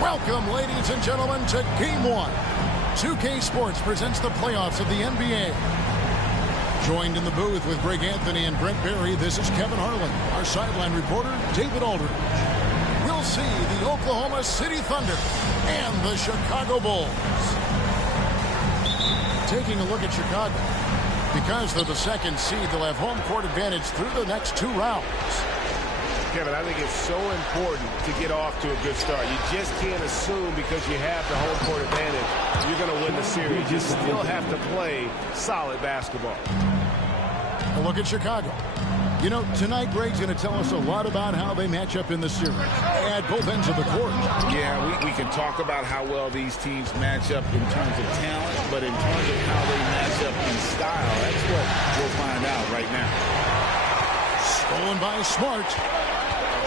Welcome, ladies and gentlemen, to Game 1. 2K Sports presents the playoffs of the NBA. Joined in the booth with Greg Anthony and Brent Barry, this is Kevin Harlan. Our sideline reporter, David Aldridge. We'll see the Oklahoma City Thunder and the Chicago Bulls. Taking a look at Chicago. Because they're the second seed, they'll have home court advantage through the next 2 rounds. Kevin, I think it's so important to get off to a good start. You just can't assume because you have the home court advantage, you're going to win the series. You still have to play solid basketball. A look at Chicago. You know, tonight Greg's going to tell us a lot about how they match up in the series at both ends of the court. Yeah, we can talk about how well these teams match up in terms of talent, but in terms of how they match up in style, that's what we'll find out right now. Stolen by Smart.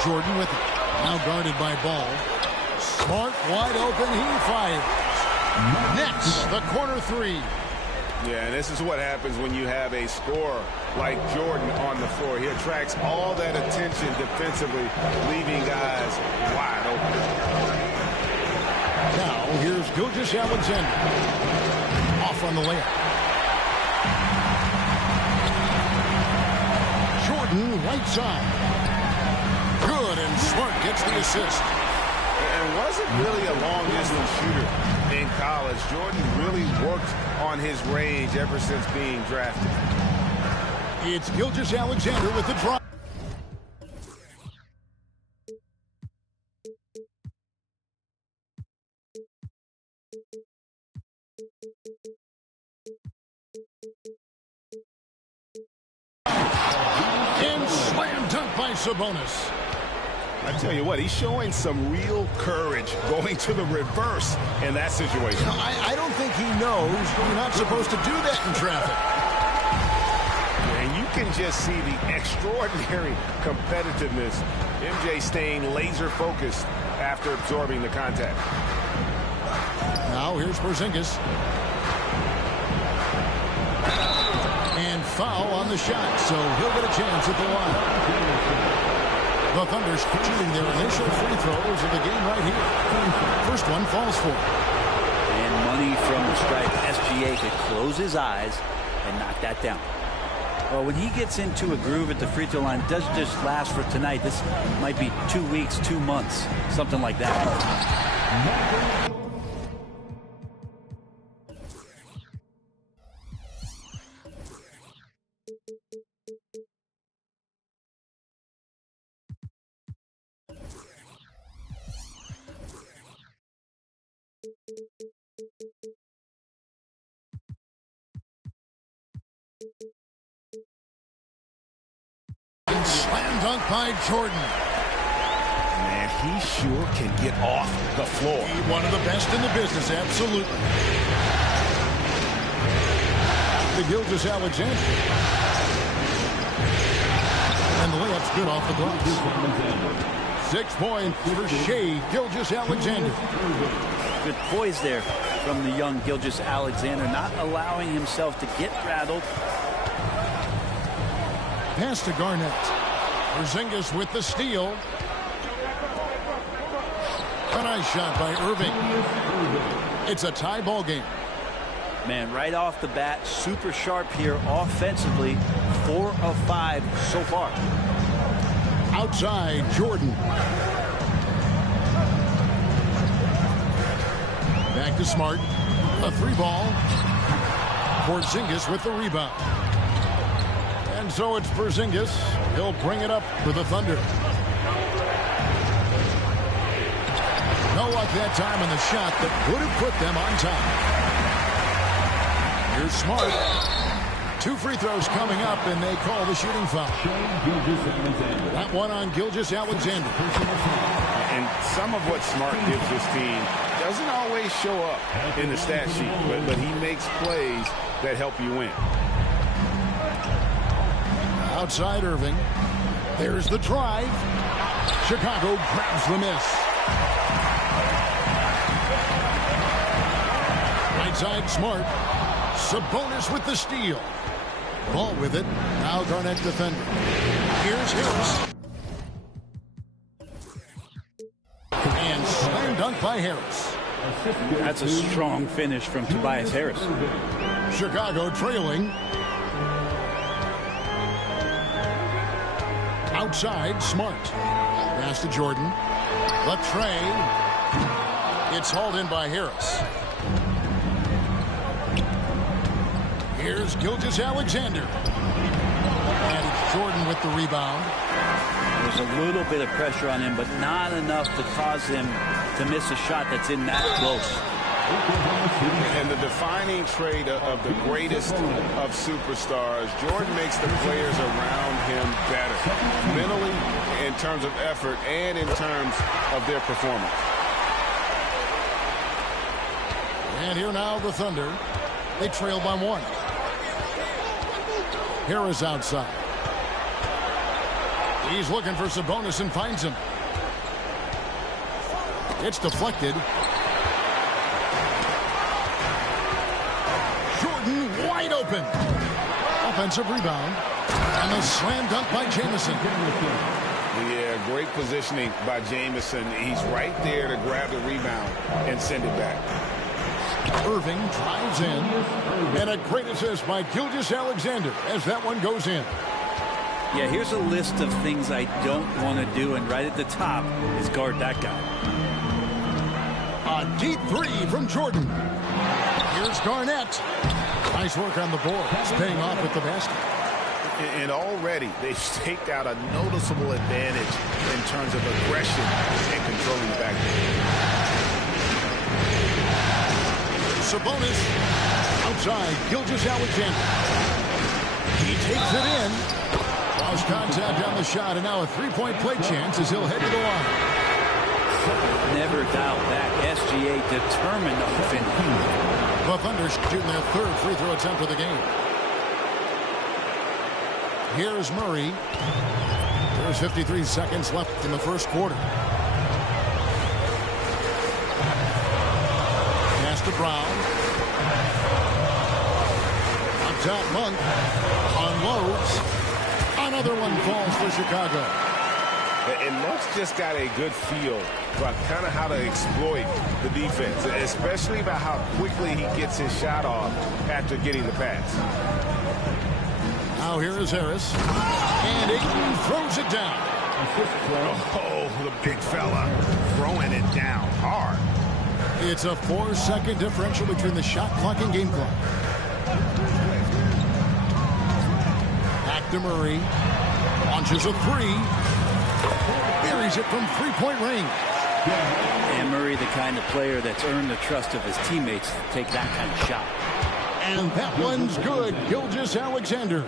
Jordan with it. Now guarded by Ball. Smart wide open. He fires. Next, the corner 3. Yeah, and this is what happens when you have a scorer like Jordan on the floor. He attracts all that attention defensively, leaving guys wide open. Now, here's Gilgeous-Alexander. Off on the layup. Jordan, right side. Good, and Smart gets the assist. And wasn't really a long-distance shooter in college. Jordan really worked on his range ever since being drafted. It's Gilgeous-Alexander with the drive. And slam dunk by Sabonis. I tell you what, he's showing some real courage going to the reverse in that situation. You know, I don't think he knows you're not supposed to do that in traffic. And you can just see the extraordinary competitiveness. MJ staying laser focused after absorbing the contact. Now here's Porzingis. And foul on the shot, so he'll get a chance at the line. The Thunder's shooting their initial free throws of the game right here. First one falls for. And money from the stripe. SGA could close his eyes and knock that down. Well, when he gets into a groove at the free throw line, it doesn't just last for tonight. This might be 2 weeks, 2 months, something like that. Slam dunk by Jordan. Man, he sure can get off the floor. One of the best in the business, absolutely. The Gilgeous-Alexander. And the layup's good off the glass. 6 points for Shai Gilgeous-Alexander. Good poise there from the young Gilgeous-Alexander, not allowing himself to get rattled. Pass to Garnett. Porzingis with the steal. A nice shot by Irving. It's a tie ball game. Man, right off the bat, super sharp here offensively. 4 of 5 so far. Outside, Jordan. Back to Smart. A 3 ball. Porzingis with the rebound. And so it's Porzingis. He'll bring it up for the Thunder. No luck that time on the shot that would have put them on top. Here's Smart. 2 free throws coming up, and they call the shooting foul. That one on Gilgeous-Alexander. And some of what Smart gives this team doesn't always show up in the stat sheet, but he makes plays that help you win. Outside Irving. There's the drive. Chicago grabs the miss. Right side, Smart. Sabonis with the steal. Ball with it. Now Garnett defending. Here's Harris. And slam dunk by Harris. That's a strong finish from Tobias Harris. Chicago trailing. Outside, Smart. Pass to Jordan. The tray. It's hauled in by Harris. Here's Gilgeous-Alexander. And it's Jordan with the rebound. There's a little bit of pressure on him, but not enough to cause him to miss a shot that's in that close. And the defining trait of the greatest of superstars, Jordan makes the players around him better, mentally, in terms of effort, and in terms of their performance. And here now the Thunder. They trail by 1. Harris outside. He's looking for Sabonis and finds him. It's deflected. Jordan wide open. Offensive rebound. And a slam dunk by Jamison. Yeah, great positioning by Jamison. He's right there to grab the rebound and send it back. Irving drives in. And a great assist by Gilgeous-Alexander as that one goes in. Yeah, here's a list of things I don't want to do, and right at the top is guard that guy. A deep 3 from Jordan. Here's Garnett. Nice work on the board. It's paying off with the basket. And already they've staked out a noticeable advantage in terms of aggression and controlling the backcourt. Sabonis outside. Gilgeous-Alexander. He takes it in. Lost contact on the shot, and now a 3-point play chance as he'll head to the line. Never doubt that. SGA determined to defend. The Thunder shooting their 3rd free throw attempt of the game. Here's Murray. There's 53 seconds left in the first quarter. Pass to Brown. Up top, Monk unloads. Another one falls for Chicago. And Monk's just got a good feel about kind of how to exploit the defense, especially about how quickly he gets his shot off after getting the pass. Now here is Harris. And Ayton throws it down. Oh, the big fella throwing it down hard. It's a 4-second differential between the shot clock and game clock. Back to Murray. Launches a 3. Buries it from 3-point range. And Murray, the kind of player that's earned the trust of his teammates to take that kind of shot. And that one's good. Gilgeous-Alexander.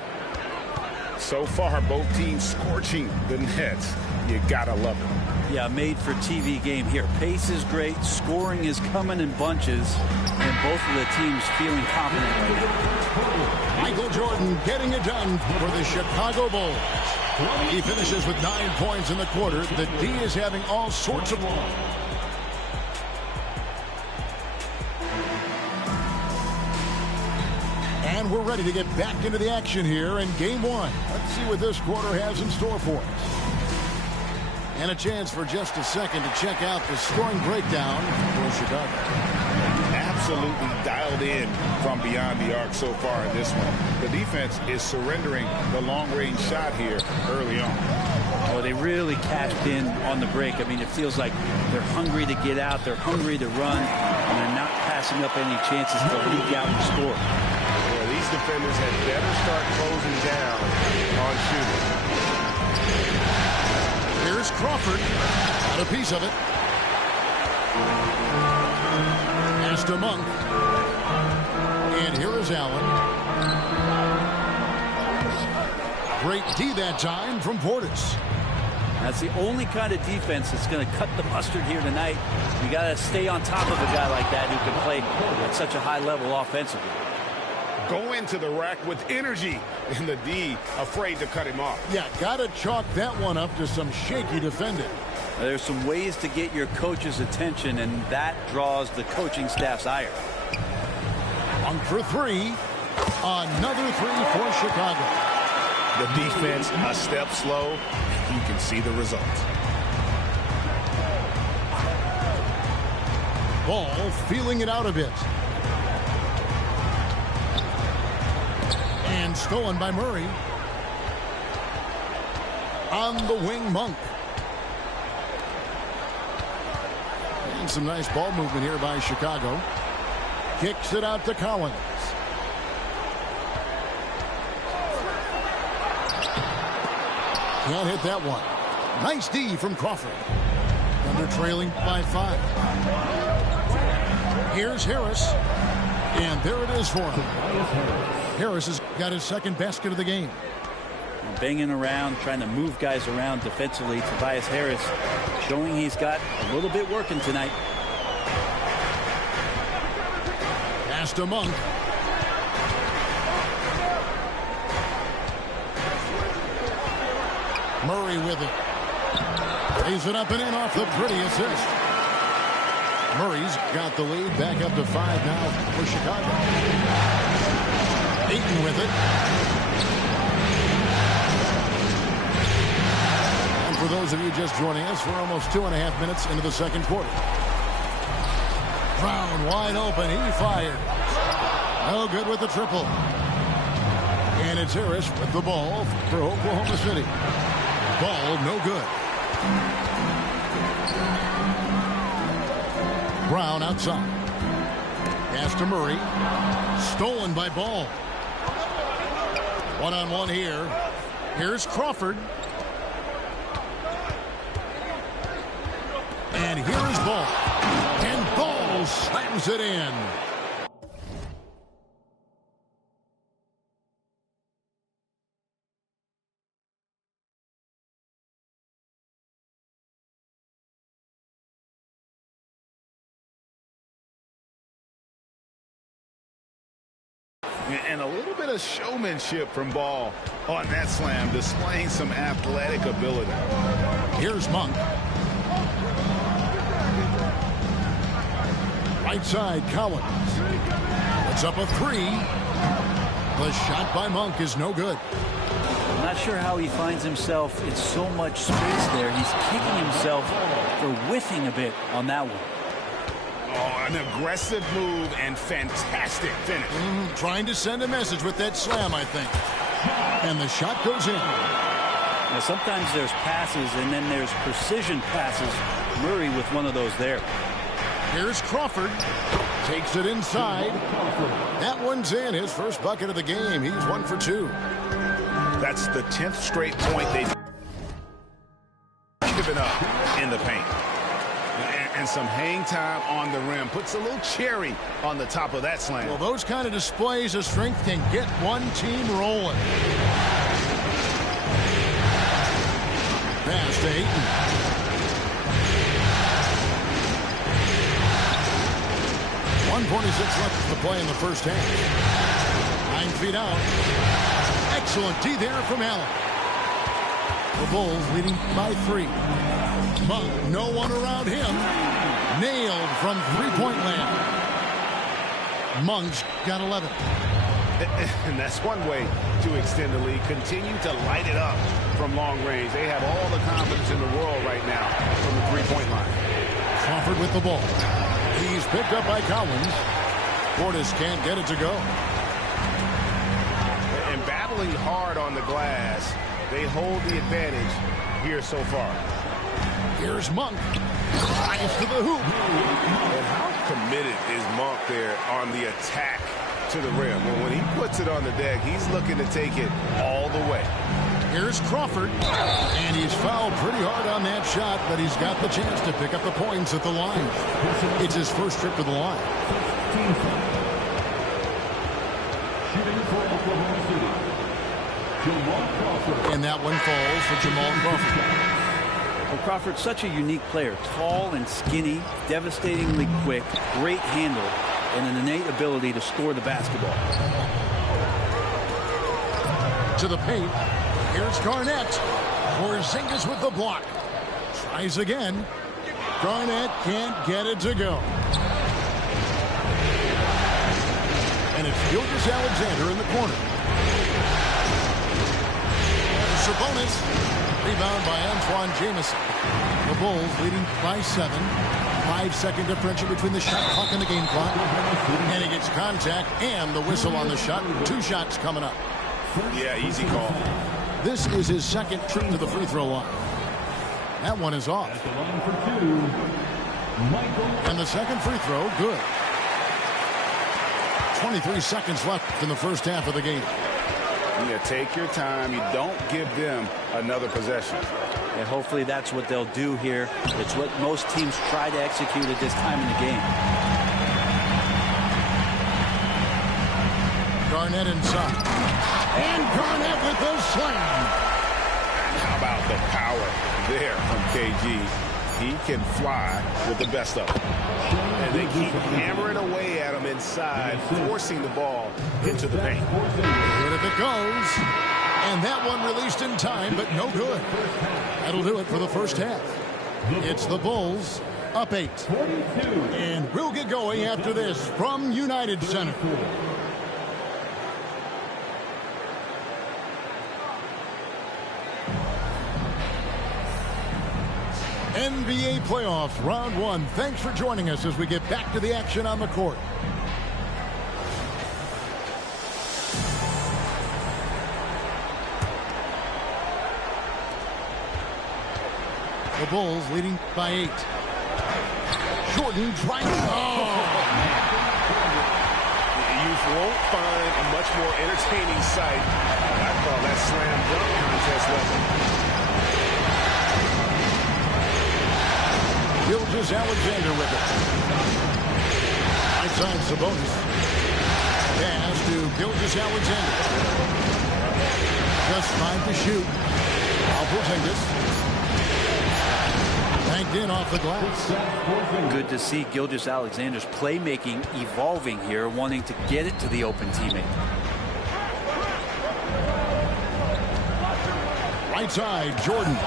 So far, both teams scorching the Nets. You gotta love it. Yeah, made for TV game here. Pace is great. Scoring is coming in bunches. And both of the teams feeling confident right now. Michael Jordan getting it done for the Chicago Bulls. He finishes with 9 points in the quarter. The D is having all sorts of... And we're ready to get back into the action here in game one. Let's see what this quarter has in store for us. And a chance for just a second to check out the scoring breakdown for Chicago. Absolutely dialed in from beyond the arc so far in this one. The defense is surrendering the long-range shot here early on. Oh, they really cashed in on the break. I mean, it feels like they're hungry to get out. They're hungry to run. And they're not passing up any chances to leak out and score. Yeah, these defenders had better start closing down on shooting. Here's Crawford. Got a piece of it. Pass to Monk. And here is Allen. Great D that time from Portis. That's the only kind of defense that's going to cut the mustard here tonight. You got to stay on top of a guy like that who can play at such a high level offensively. Go into the rack with energy, and the D afraid to cut him off. Yeah, got to chalk that one up to some shaky defending. There's some ways to get your coach's attention, and that draws the coaching staff's ire. Monk for three. Another three for Chicago. The defense a step slow. You can see the result. Ball feeling it out a bit. And stolen by Murray. On the wing, Monk. And some nice ball movement here by Chicago. Kicks it out to Collins. Can't hit that one. Nice D from Crawford. Thunder trailing by 5. Here's Harris. And there it is for him. Harris has got his second basket of the game. Banging around, trying to move guys around defensively. Tobias Harris showing he's got a little bit working tonight. Pass to Monk. Murray with it. Lays it up and in off the pretty assist. Murray's got the lead back up to 5 now for Chicago. Ayton with it. And for those of you just joining us, we're almost 2.5 minutes into the second quarter. Brown wide open. He fired. No good with the triple. And it's Harris with the ball for Oklahoma City. Ball no good. Brown outside. Pass to Murray. Stolen by Ball. One-on-one here. Here's Crawford. And here is Ball. And Ball slams it in. And a little bit of showmanship from Ball on that slam, displaying some athletic ability. Here's Monk. Right side, Collins. It's up a 3. The shot by Monk is no good. I'm not sure how he finds himself in so much space there. He's kicking himself for whiffing a bit on that one. Oh, an aggressive move and fantastic finish. Trying to send a message with that slam, I think. And the shot goes in. Now, sometimes there's passes and then there's precision passes. Murray with one of those there. Here's Crawford. Takes it inside. That one's in. His first bucket of the game. He's 1 for 2. That's the 10th straight point they've given up in the paint. And some hang time on the rim. Puts a little cherry on the top of that slam. Well, those kind of displays of strength can get one team rolling. Pass to Ayton. 1:46 left to play in the first half. 9 feet out. Excellent D there from Allen. The Bulls leading by 3. Monk, no one around him. Nailed from three-point land. Monk's got 11. And that's one way to extend the lead. Continue to light it up from long range. They have all the confidence in the world right now from the three-point line. Crawford with the ball. He's picked up by Collins. Portis can't get it to go. And battling hard on the glass, they hold the advantage here so far. Here's Monk. Drives to the hoop. And how committed is Monk there on the attack to the rim? When he puts it on the deck, he's looking to take it all the way. Here's Crawford. And he's fouled pretty hard on that shot, but he's got the chance to pick up the points at the line. It's his first trip to the line. Shooting for Oklahoma City, Jamal Crawford. And that one falls for Jamal Crawford. Well, Crawford's such a unique player. Tall and skinny, devastatingly quick, great handle, and an innate ability to score the basketball. To the paint. Here's Garnett. Porzingis with the block. Tries again. Garnett can't get it to go. And it's Gilgeous-Alexander in the corner. Sabonis. Rebound by Antoine Jamison. The Bulls leading by 7. 5-second differential between the shot clock and the game clock. And he gets contact and the whistle on the shot. 2 shots coming up. Yeah, easy call. This is his second trip to the free throw line. That one is off. At the line for 2, Michael. And the second free throw, good. 23 seconds left in the first half of the game. Yeah, take your time. You don't give them another possession. And hopefully that's what they'll do here. It's what most teams try to execute at this time in the game. Garnett inside. And Garnett with the slam. How about the power there from KG? He can fly with the best of them. And they keep hammering away at him inside, forcing the ball into the paint. Good if it goes. And that one released in time, but no good. That'll do it for the first half. It's the Bulls up 8. And we'll get going after this from United Center. NBA playoffs, round 1. Thanks for joining us as we get back to the action on the court. The Bulls leading by 8. Jordan trying to... You won't find a much more entertaining sight. I call that slam dunk contest level. Gilgeous-Alexander with it. Outside Sabonis. Pass to Gilgeous-Alexander. Just 5 to shoot. Now Porzingis. Banked in off the glass. Good to see Gilgeous-Alexander's playmaking evolving here, wanting to get it to the open teammate. Right side, Jordan.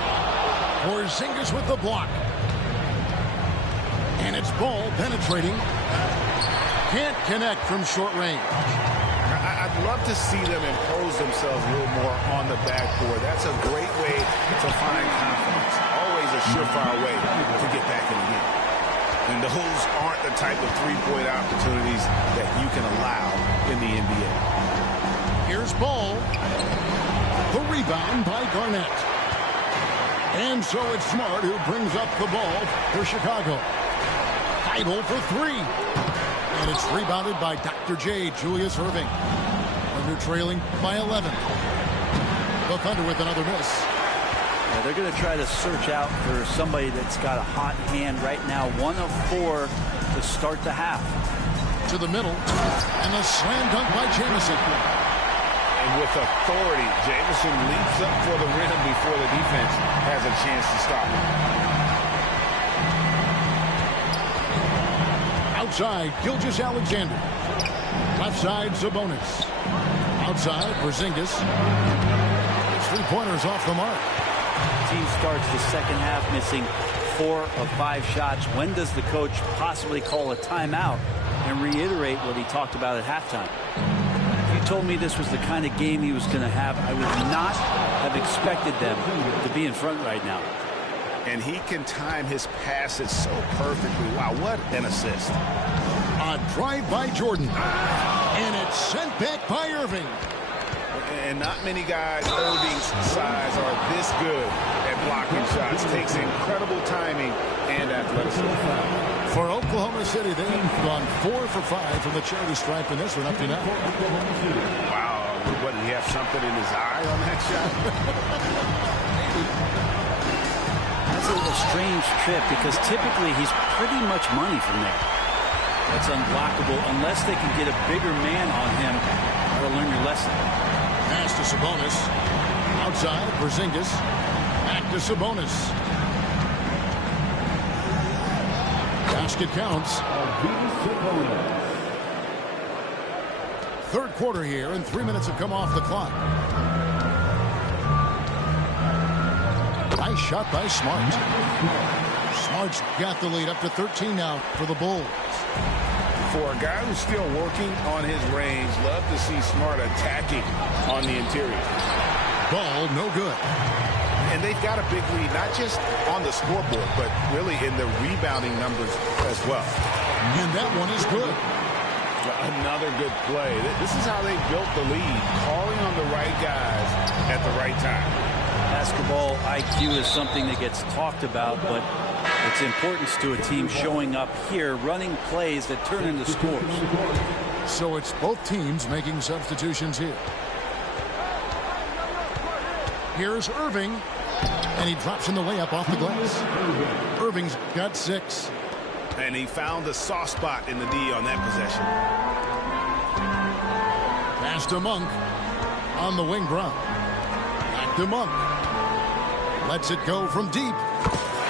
Porzingis with the block. And it's Ball penetrating. Can't connect from short range. I'd love to see them impose themselves a little more on the backboard. That's a great way to find confidence. Always a surefire way to get back in the game. And those aren't the type of three-point opportunities that you can allow in the NBA. Here's Ball. The rebound by Garnett. And so it's Smart who brings up the ball for Chicago. Idle for 3. And it's rebounded by Dr. J, Julius Erving. Thunder trailing by 11. The Thunder with another miss. Yeah, they're going to try to search out for somebody that's got a hot hand right now. 1 of 4 to start the half. To the middle. And a slam dunk by Jamison. And with authority, Jamison leaps up for the rim before the defense has a chance to stop him. side, Gilgeous-Alexander. Left side, Sabonis. Outside, Porzingis. It's 3-pointers off the mark. Team starts the second half missing 4 of 5 shots. When does the coach possibly call a timeout and reiterate what he talked about at halftime? If you told me this was the kind of game he was going to have, I would not have expected them to be in front right now. And he can time his passes so perfectly. Wow, what an assist. A drive by Jordan. And it's sent back by Irving. And not many guys Irving's size are this good at blocking shots. Takes incredible timing and athleticism. For Oklahoma City, they've gone 4 for 5 from the charity stripe in this one up to now. Wow, what, did he have something in his eye on that shot? That's a strange trip because typically he's pretty much money from there. That's unblockable unless they can get a bigger man on him. That'll learn your lesson. Pass to Sabonis. Outside, Porzingis. Back to Sabonis. Basket counts. Third quarter here, and 3 minutes have come off the clock. Nice shot by Smart. Smart's got the lead up to 13 now for the Bulls. For a guy who's still working on his range, love to see Smart attacking on the interior. Ball no good. And they've got a big lead, not just on the scoreboard, but really in the rebounding numbers as well. And that one is good. Another good play. This is how they built the lead, calling on the right guys at the right time. Basketball IQ is something that gets talked about, but its importance to a team showing up here, running plays that turn into scores. So it's both teams making substitutions here. Here's Irving, and he drops in the layup off the glass. Irving's got 6. And he found the soft spot in the D on that possession. Pass to Monk on the wing. Brown. Back to Monk. Lets it go from deep.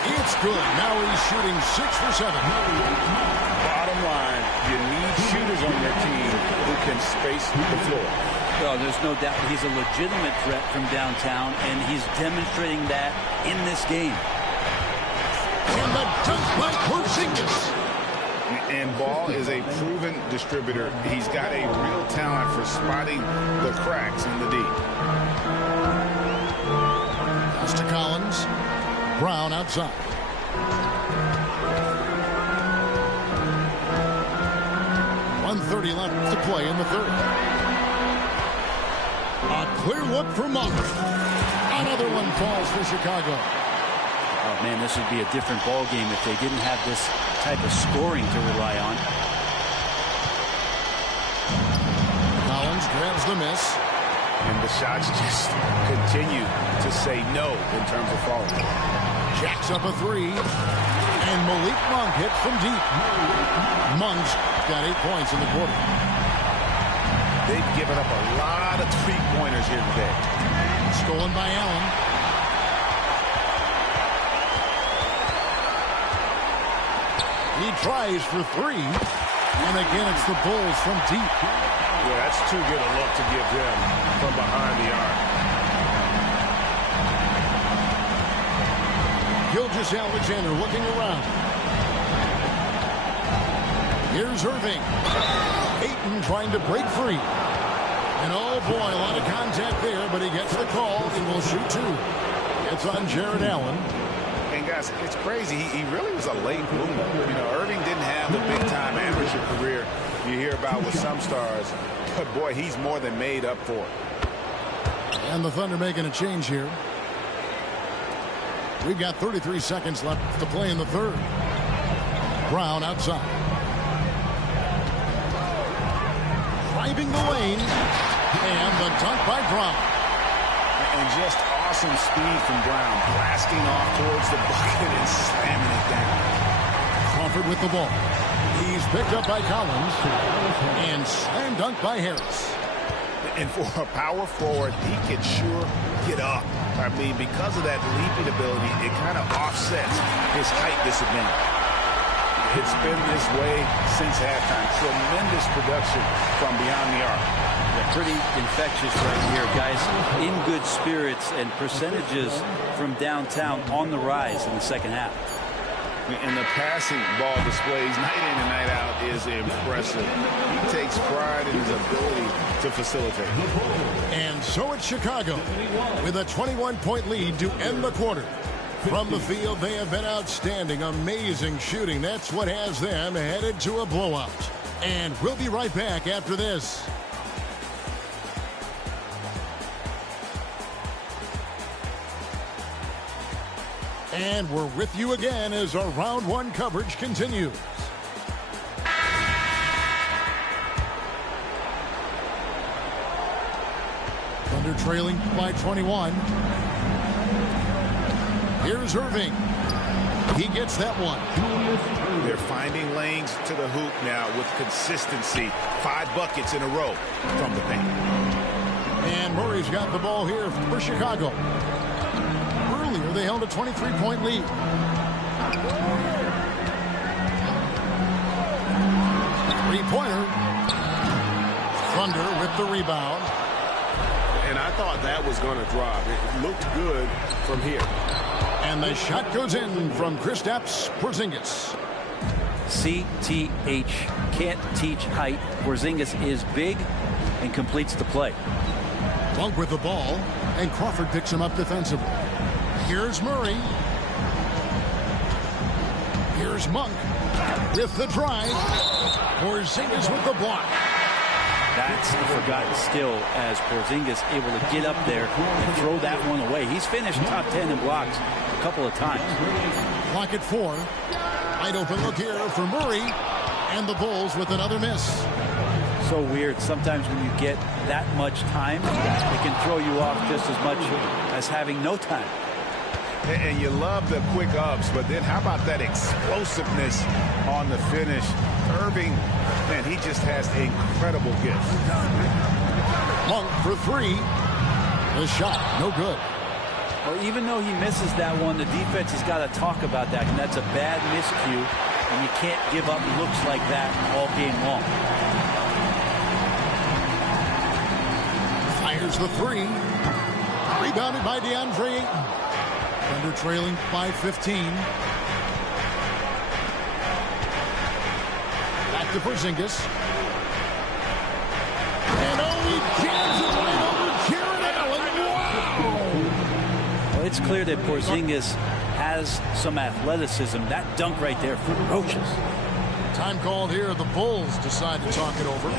It's good. Now he's shooting 6 for 7. Bottom line, you need shooters on your team who can space the floor. Well, there's no doubt he's a legitimate threat from downtown, and he's demonstrating that in this game. And the dunk by Porzingis. And Ball is a proven distributor. He's got a real talent for spotting the cracks in the D. Pass to Collins. Brown outside. .130 left to play in the third. A clear look for Monk. Another one falls for Chicago. Oh, man, this would be a different ball game if they didn't have this type of scoring to rely on. Collins grabs the miss. And the shots just continue to say no in terms of falling. Jacks up a 3. And Malik Monk hits from deep. Monk's got 8 points in the quarter. They've given up a lot of three-pointers here today. Stolen by Allen. He tries for 3. And again, it's the Bulls from deep. Yeah, that's too good a look to give him from behind the arc. Gilgeous-Alexander looking around. Here's Irving. Ayton trying to break free. And oh boy, a lot of contact there, but he gets the call and will shoot 2. It's on Jared Allen. And guys, it's crazy. He really was a late bloomer. You know, Irving didn't have the big-time amateur career you hear about with some stars. But boy, he's more than made up for it. And the Thunder making a change here. We've got 33 seconds left to play in the third. Brown outside. Driving the lane. And the dunk by Brown. And just awesome speed from Brown. Blasting off towards the bucket and slamming it down. Crawford with the ball. He's picked up by Collins. And slam dunk by Harris. And for a power forward, he can sure get up. I mean, because of that leaping ability, it kind of offsets his height disadvantage. It's been this way since halftime. Tremendous production from beyond the arc. Yeah, pretty infectious right here. Guys in good spirits and percentages from downtown on the rise in the second half. And the passing ball displays night in and night out is impressive. He takes pride in his ability to facilitate. And so it's Chicago with a 21-point lead to end the quarter. From the field, they have been outstanding. Amazing shooting. That's what has them headed to a blowout. And we'll be right back after this. And we're with you again as our round one coverage continues. Thunder trailing by 21. Here's Irving. He gets that one. They're finding lanes to the hoop now with consistency. 5 buckets in a row from the paint. And Murray's got the ball here for Chicago. Earlier, they held a 23-point lead. Three-pointer. Thunder with the rebound. And I thought that was going to drop. It looked good from here. And the shot goes in from Kristaps Porzingis. CTH, can't teach height. Porzingis is big and completes the play. Monk with the ball, and Crawford picks him up defensively. Here's Murray. Here's Monk with the drive. Porzingis with the block. That's a forgotten skill as Porzingis able to get up there and throw that one away. He's finished top 10 in blocks a couple of times. Clock at 4. Wide open look here for Murray. And the Bulls with another miss. So weird. Sometimes when you get that much time, it can throw you off just as much as having no time. And you love the quick ups, but then how about that explosiveness on the finish? Irving, man, he just has an incredible gift. Monk for 3. The shot, no good. Well, even though he misses that one, the defense has got to talk about that, and that's a bad miscue, and you can't give up looks like that all game long. Fires the 3. Rebounded by DeAndre Ayton. Thunder trailing by 15. Back to Porzingis. And he jams it right over Jarrett Allen. Wow! Well, it's clear that Porzingis has some athleticism. That dunk right there, ferocious. Time called here. The Bulls decide to talk it over.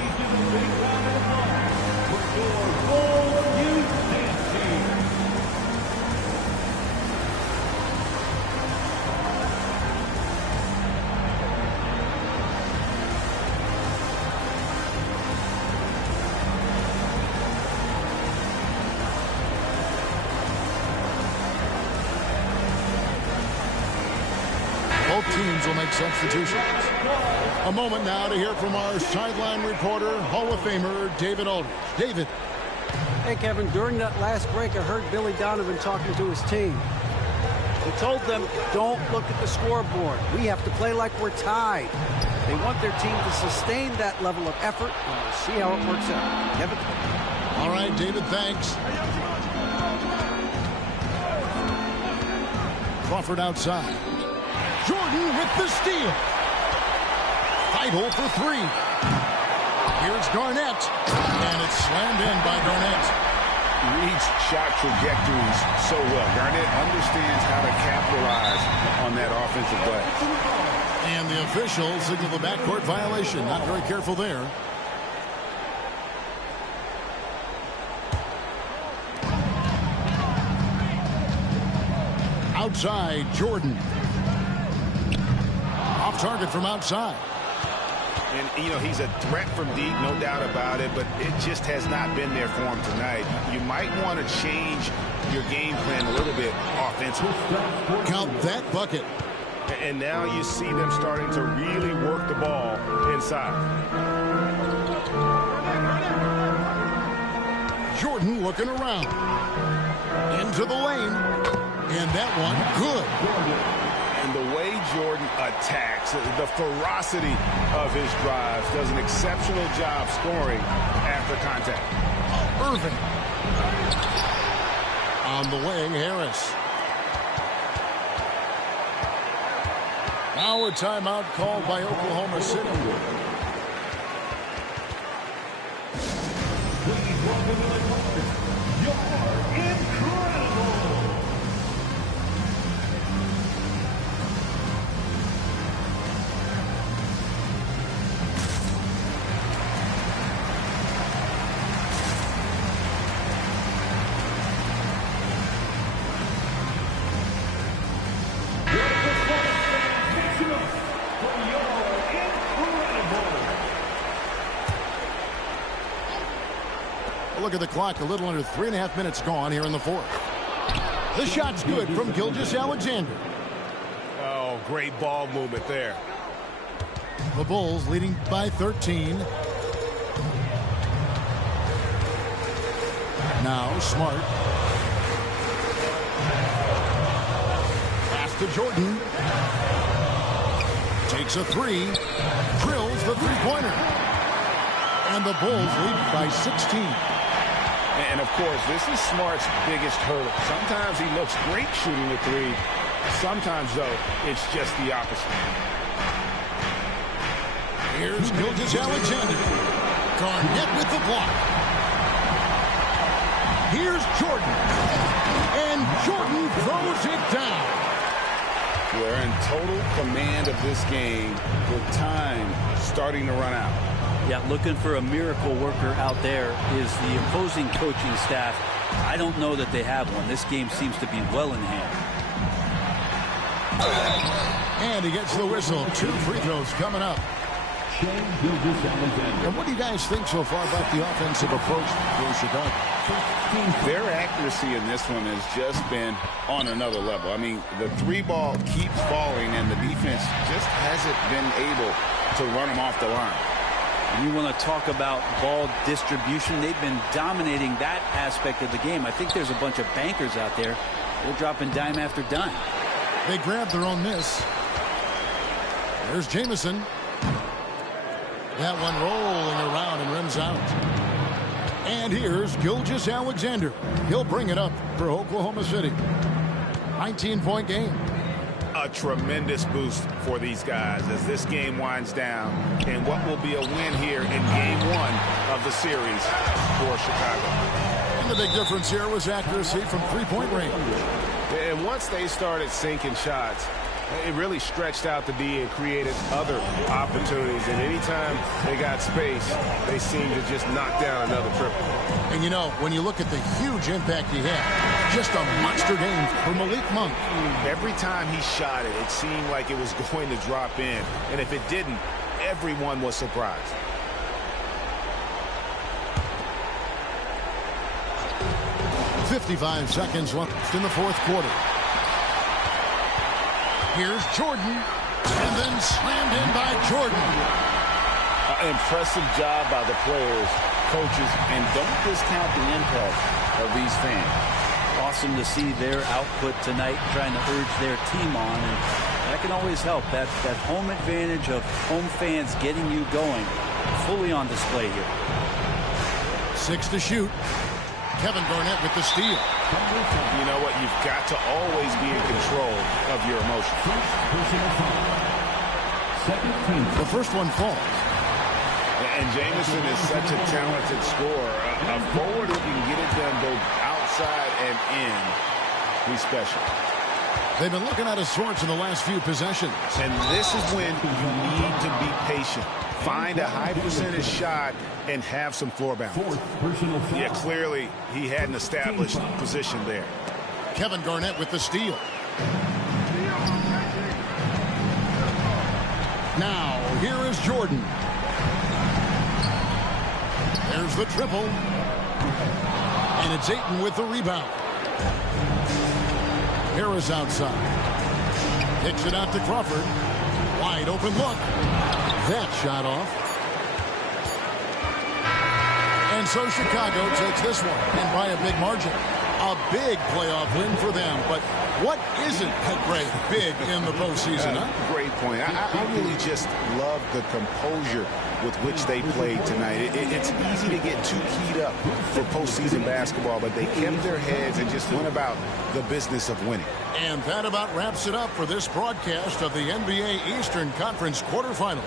Both teams will make substitutions. A moment now to hear from our sideline reporter, Hall of Famer David Aldridge. David. Hey, Kevin, during that last break, I heard Billy Donovan talking to his team. He told them, don't look at the scoreboard. We have to play like we're tied. They want their team to sustain that level of effort, and we'll see how it works out. Kevin? All right, David, thanks. Crawford outside. Jordan with the steal. Idle for 3. Here's Garnett. And it's slammed in by Garnett. Reads shot trajectories so well. Garnett understands how to capitalize on that offensive play. And the officials signal the backcourt violation. Not very careful there. Outside, Jordan. Off target from outside. And, you know, he's a threat from deep, no doubt about it, but it just has not been there for him tonight. You might want to change your game plan a little bit offensively. Count that bucket. And now you see them starting to really work the ball inside. Jordan looking around. Into the lane. And that one, good. And the way Jordan attacks, the ferocity of his drives, does an exceptional job scoring after contact. Irving. On the wing, Harris. Now a timeout called by Oklahoma City. Please welcome to the court, you're incredible. Look at the clock, a little under 3.5 minutes gone here in the fourth. The shot's good from Gilgeous-Alexander. Oh, great ball movement there. The Bulls leading by 13. Now Smart. Pass to Jordan. Takes a three. Drills the three-pointer. And the Bulls lead by 16. And, of course, this is Smart's biggest hurdle. Sometimes he looks great shooting the three. Sometimes, though, it's just the opposite. Here's Gilgeous-Alexander. Garnett with the block. Here's Jordan. And Jordan throws it down. We're in total command of this game with time starting to run out. Yeah, looking for a miracle worker out there is the opposing coaching staff. I don't know that they have one. This game seems to be well in hand. And he gets the whistle. 2 free throws coming up. And what do you guys think so far about the offensive approach for Chicago? Their accuracy in this one has just been on another level. I mean, the three ball keeps falling, and the defense just hasn't been able to run them off the line. And you want to talk about ball distribution. They've been dominating that aspect of the game. I think there's a bunch of bankers out there. They're dropping dime after dime. They grab their own miss. There's Jamison. That one rolling around and rims out. And here's Gilgeous-Alexander. He'll bring it up for Oklahoma City. 19-point game. A tremendous boost for these guys as this game winds down and what will be a win here in game 1 of the series for Chicago. And the big difference here was accuracy from three-point range. And once they started sinking shots, it really stretched out the D and created other opportunities. And anytime they got space, they seemed to just knock down another triple. And you know, when you look at the huge impact he had, just a monster game for Malik Monk. Every time he shot it, it seemed like it was going to drop in. And if it didn't, everyone was surprised. .55 seconds left in the fourth quarter. Here's Jordan, and then slammed in by Jordan. Impressive job by the players, coaches, and don't discount the impact of these fans. Awesome to see their output tonight, trying to urge their team on, and that can always help. That home advantage of home fans getting you going, fully on display here. 6 to shoot. Kevin Garnett with the steal. You know what? You've got to always be in control of your emotions. The first one falls. And Jamison is such a talented scorer. A forward who can get it done both outside and in. He's special. They've been looking out of sorts in the last few possessions. And this is when you need to be patient. Find a high percentage shot and have some floor balance. Yeah, clearly he had an established position there. Kevin Garnett with the steal. Now, here is Jordan. There's the triple. And it's Ayton with the rebound. Harris outside. Kicks it out to Crawford. Wide open look. That shot off. And so Chicago takes this one, and by a big margin. A big playoff win for them. But what isn't, Greg, big in the postseason? Great point. I really just love the composure with which they played tonight. It's easy to get too keyed up for postseason basketball, but they kept their heads and just went about the business of winning. And that about wraps it up for this broadcast of the NBA Eastern Conference quarterfinals.